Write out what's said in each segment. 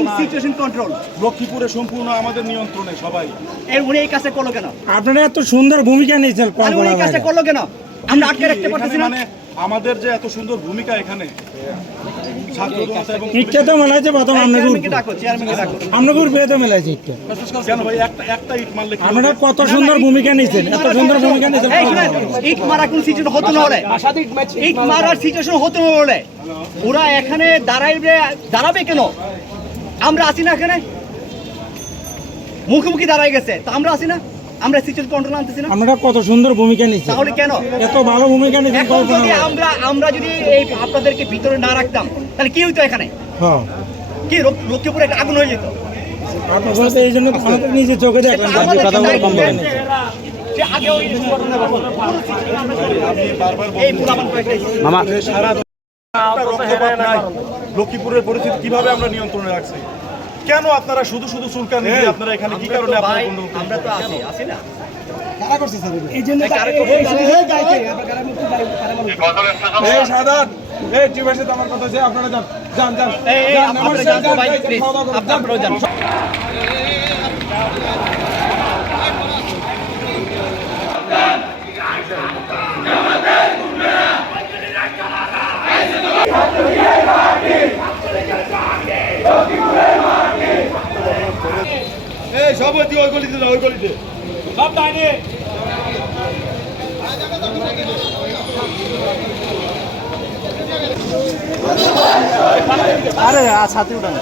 Maintaining situation control. লক্ষ্মীপুরে সম্পূর্ণ আমাদের নিয়ন্ত্রণে সবাই। উনি এই কাজটা করলো কেন? আপনারা এত সুন্দর ভূমিকা নিয়েছেন, উনি এই কাজটা করলো কেন? আমরা আটকে রাখতে পারতেছি না। মানে আমাদের যে এত সুন্দর ভূমিকা এখানে ইটটা তো মেলাইছে প্রথম আপনাদের বেদ মেলাইছে ইটটা। কেন ভাই একটা ইট মারলে আপনারা কত সুন্দর ভূমিকা নিয়েছেন, এত সুন্দর ভূমিকা নিয়েছেন। ইট মারা কোন সিচুয়েশন হতো না হলে, ইট মারার সিচুয়েশন হতো না হলে ওরা এখানে দাঁড়াবে কেন? আমরা আসি না এখানে, মুখোমুখি দাঁড়াই গেছে তো আমরা আসি না, আমরা সিচুয়েশন কন্ট্রোল আনতেছি না। আমরা কত সুন্দর ভূমিকা নিয়েছি, তাহলে কেন এত ভালো ভূমিকা নিয়েছি? এখন যদি আমরা যদি এই আপনাদেরকে ভিতরে না রাখতাম তাহলে কি হইতো? এখানে হ্যাঁ কি লক্ষ্মীপুরে একটা আগুন হয়ে যেত। আপনার বলতে এই জন্য আমাদের নিজে চোখে দেখলাম কথা বলে কম বলেন। মামা সারা লক্ষ্মীপুরের পরিস্থিতি কিভাবে আমরা নিয়ন্ত্রণে রাখছি? কেন আপনারা শুধু শুধু চুলকানি দিয়ে আপনারা এখানে কি কারণে আপনারা আমরা তো আসি না এই জন্য আমার কথা আছে, আপনারা যান যান যান আপনারা যান। সবাই ওই গলিতে না, ওই গলিতে সব ডাইনে। আরে ছাতি উঠান।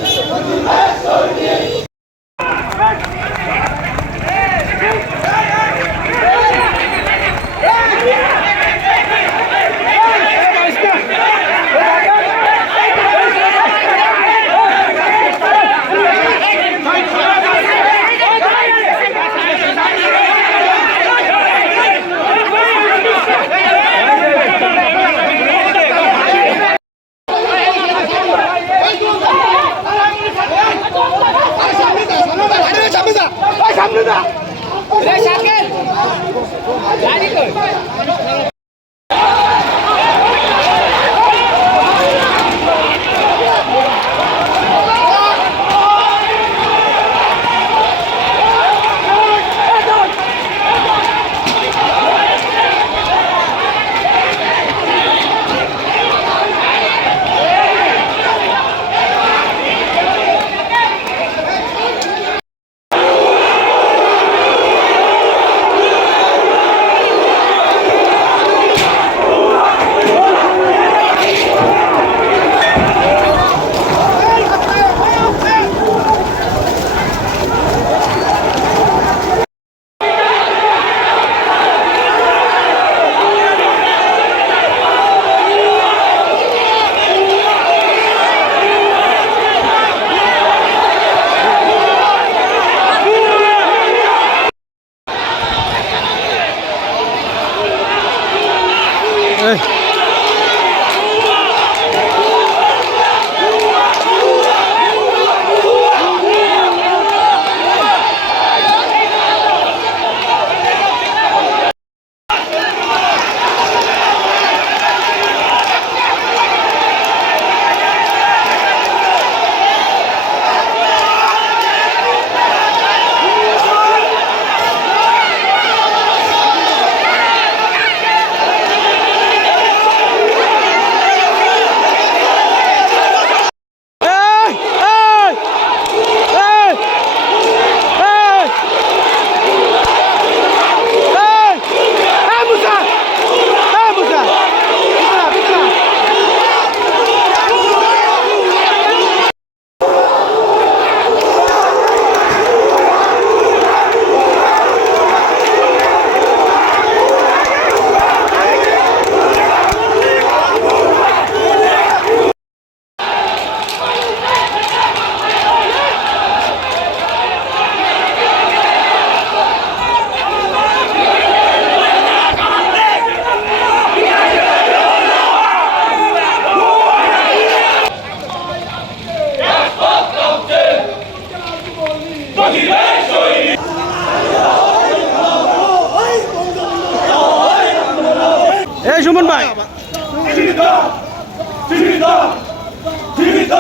এই সুমন ভাই জীবিত জীবিত জীবিত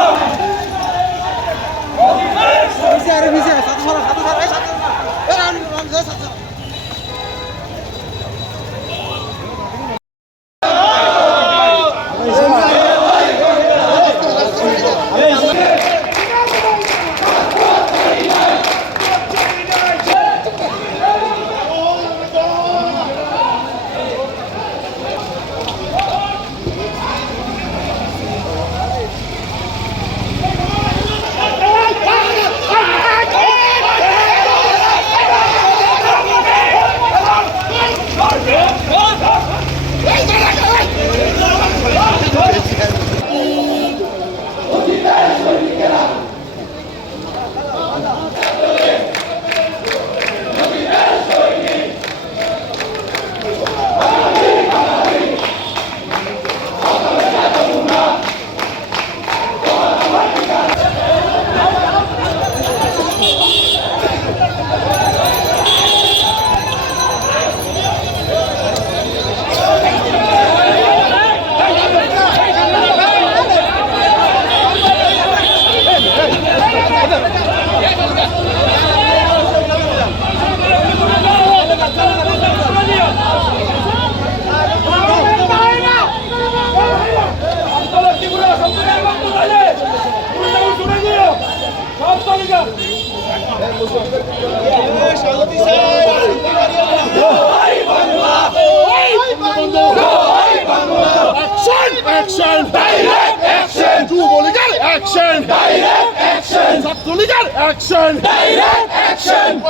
Action! Direct action!